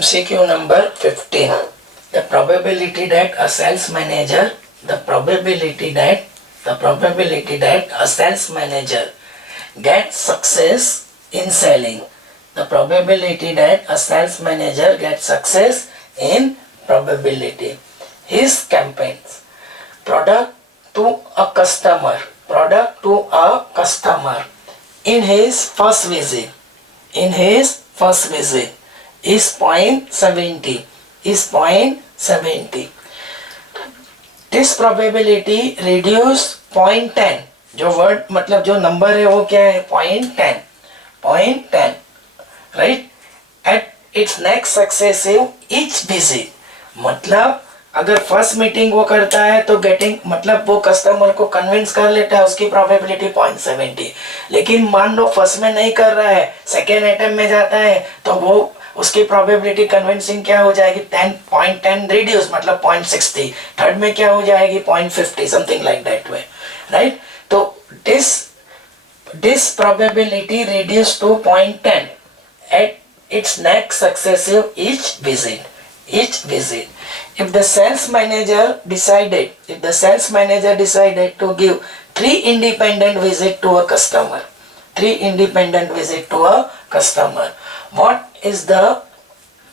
MCQ number 15. The probability that a sales manager, the probability that a sales manager gets success in selling. The probability that a sales manager gets success in probability. His campaigns. Product to a customer. Product to a customer. In his first visit. In his first visit. is 0.70 is 0.70. This probability reduce 0.10. जो word मतलब जो number है वो क्या है 0.10 right eight its next successive each visit. मतलब अगर first meeting वो करता है तो गेटिंग मतलब वो कस्टमर को कन्विंस कर लेता है, उसकी प्रोबेबिलिटी 0.70. लेकिन मान लो फर्स्ट में नहीं कर रहा है, सेकेंड अटेम्प्ट में जाता है तो वो उसकी प्रोबेबिलिटी कन्विंसिंग क्या हो जाएगी 10.10 रिड्यूस मतलब 0.60. थर्ड में क्या हो जाएगी 0.50 something like that way right. तो this probability reduce to 0.10 at its next successive each visit. If the sales manager decided to give 3 independent visit to a customer, what is the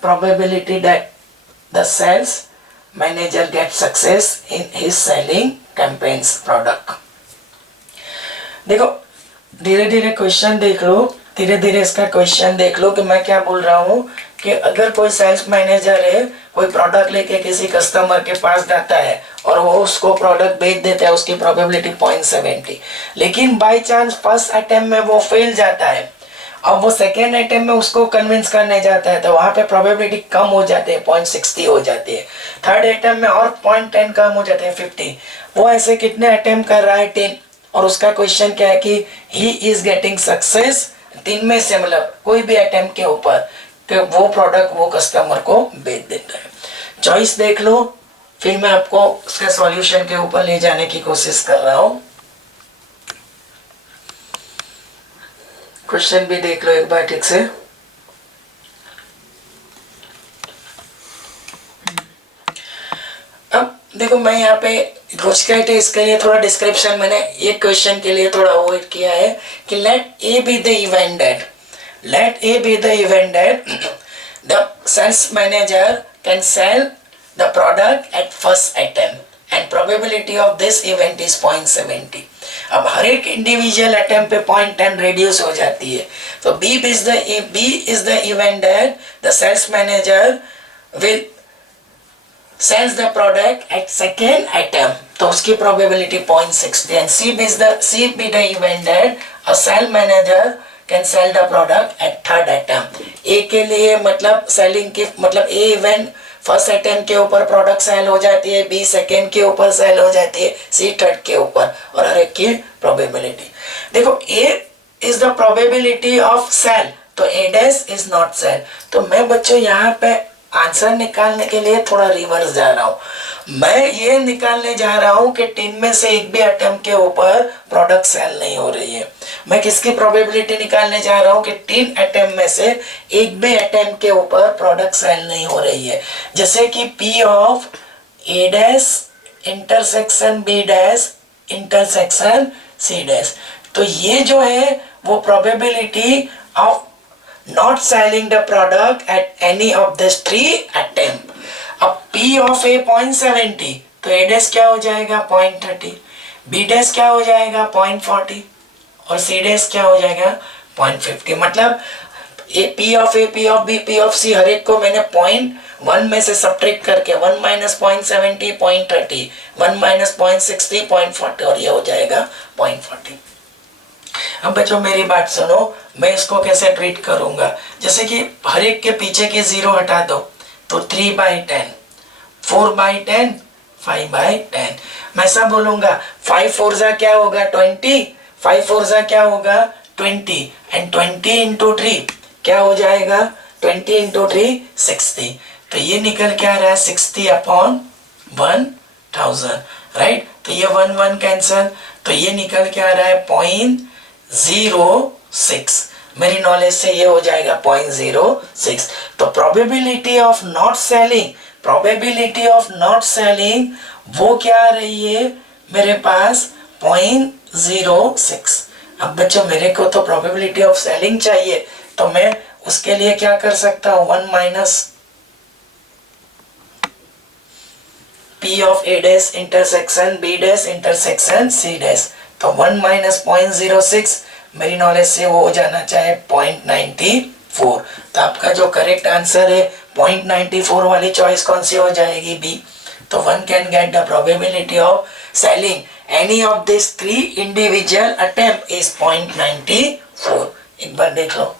probability that the sales manager gets success in his selling campaigns product? देखो धीरे धीरे question देख लो, धीरे धीरे इसका question देख लो कि मैं क्या बोल रहा हूँ कि अगर कोई सेल्स मैनेजर है, कोई प्रोडक्ट लेके किसी कस्टमर के पास जाता है और वो उसको प्रोडक्ट बेच देता है, उसकी प्रोबेबिलिटी 0.70. लेकिन बाय चांस फर्स्ट अटेम्प्ट में वो फेल जाता है, अब वो सेकेंड अटेम्प्ट में उसको कन्विंस करने जाता है तो वहां पे प्रोबेबिलिटी कम हो जाती है 0.60 हो जाती है. थर्ड अटेम्प्ट में और 0.10 कम हो जाते हैं 50. वो ऐसे कितने अटेम्प्ट कर रहा है 10. और उसका क्वेश्चन क्या है कि ही इज गेटिंग सक्सेस 3 में से मतलब कोई भी अटेम्प्ट के ऊपर कि वो प्रोडक्ट वो कस्टमर को बेच देता है. चॉइस देख लो, फिर मैं आपको उसके सॉल्यूशन के ऊपर ले जाने की कोशिश कर रहा हूँ. क्वेश्चन भी देख लो एक बार ठीक से. अब देखो मैं यहाँ पे कुछ कहते हैं इसके लिए थोड़ा डिस्क्रिप्शन मैंने ये क्वेश्चन के लिए थोड़ा अवॉइड किया है कि let A be the event that the sales manager can sell the product at first attempt and probability of this event is 0.70. अब हर एक इंडिविजुअल अटेम्प्ट पे 0.10 रिड्यूस हो जाती है. तो B is the event that the sales manager will sells the product at second attempt, तो उसकी probability 0.60. and C be the event that a sales manager can sell the product at third attempt. A के लिए मतलब selling की मतलब A event first attempt के ऊपर product cell हो जाती है, B सेकेंड के ऊपर सेल हो जाती है, C थर्ड के ऊपर, और हर एक की प्रोबेबिलिटी देखो. A is the probability of sell, तो A dash is not sell. तो मैं बच्चों यहाँ पे आंसर निकालने के लिए थोड़ा रिवर्स जा रहा हूँ. मैं ये निकालने जा रहा हूँ कि 3 में से एक भी अटेम्प्ट के ऊपर प्रोडक्ट सेल नहीं हो रही है. मैं किसकी प्रोबेबिलिटी निकालने जा रहा हूँ कि 3 अटेम्प्ट में से एक भी अटेम्प्ट के ऊपर प्रोडक्ट सेल नहीं हो रही है. जैसे कि P of A dash intersection B dash intersection C dash. तो ये जो है वो probability of not selling the product at any of these 3 attempt. अब P of A 0.70 तो A dash क्या हो जाएगा 0.30, B dash क्या हो जाएगा 0.40 और C dash क्या हो जाएगा 0.50. मतलब P of A, P of B, P of C हर एक को मैंने 0.1 में से सब्ट्रैक्ट करके 1 minus 0.70 0.30, 1 minus 0.60 0.40 और ये हो जाएगा 0.40. अब बच्चों मेरी बात सुनो, मैं इसको कैसे ट्रीट करूंगा. जैसे कि हर एक के पीछे के 0 हटा दो तो 3/10, 4/10, 5/10. मैं ऐसा बोलूंगा 5 4 जा क्या होगा 20, 5 4 जा क्या होगा 20 एंड 20 into 3 क्या हो जाएगा 20 into 3 60. तो ये निकल के आ रहा है 60/1000 राइट. तो ये 1 1 कैंसल, तो ये निकल के आ रहा है 0.06. मेरी नॉलेज से ये हो जाएगा 0.06। तो प्रोबेबिलिटी ऑफ नॉट सेलिंग, वो क्या आ रही है मेरे पास 0.06। अब बच्चों मेरे को तो प्रोबेबिलिटी ऑफ सेलिंग चाहिए, तो मैं उसके लिए क्या कर सकता हूँ, 1 minus P of A dash intersection B dash intersection C dash. तो 1 माइनस 0.06 मेरी नॉलेज से वो हो जाना चाहे 0.94। तो आपका जो करेक्ट आंसर है 0.94 वाली चॉइस कौन सी हो जाएगी, बी। तो one can get the probability of selling any of this 3 individual attempt is 0.94। एक बार देख लो।